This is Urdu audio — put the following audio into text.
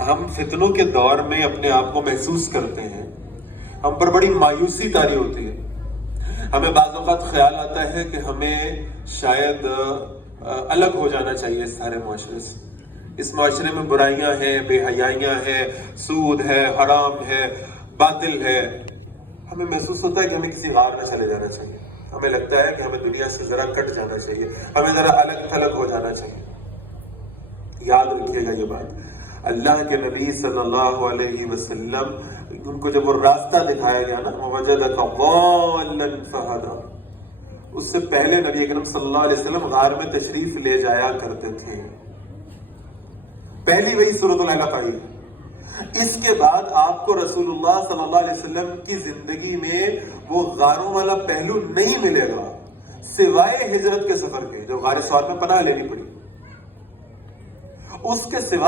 ہم فتنوں کے دور میں اپنے آپ کو محسوس کرتے ہیں، ہم پر بڑی مایوسی طاری ہوتی ہے. ہمیں بعض اوقات خیال آتا ہے کہ ہمیں شاید الگ ہو جانا چاہیے اس سارے معاشرے سے. اس معاشرے میں برائیاں ہیں، بے حیائیاں ہیں، سود ہے، حرام ہے، باطل ہے. ہمیں محسوس ہوتا ہے کہ ہمیں کسی غار میں چلے جانا چاہیے. ہمیں لگتا ہے کہ ہمیں دنیا سے ذرا کٹ جانا چاہیے، ہمیں ذرا الگ تھلگ ہو جانا چاہیے. یاد رکھیے گا یہ بات. اللہ کے نبی صلی اللہ علیہ وسلم ان کو جب وہ راستہ دکھایا گیا نا، وَوَجَدَكَ ضَالًّا فَهَدَىٰ، اس سے پہلے نبی اکرم صلی اللہ علیہ وسلم غار میں تشریف لے جایا کرتے تھے. پہلی وہی سورۃ العلق آئی. اس کے بعد آپ کو رسول اللہ صلی اللہ علیہ وسلم کی زندگی میں وہ غاروں والا پہلو نہیں ملے گا سوائے ہجرت کے سفر کے، جو غار ثوار میں پناہ لینی پڑی. اس کے سوا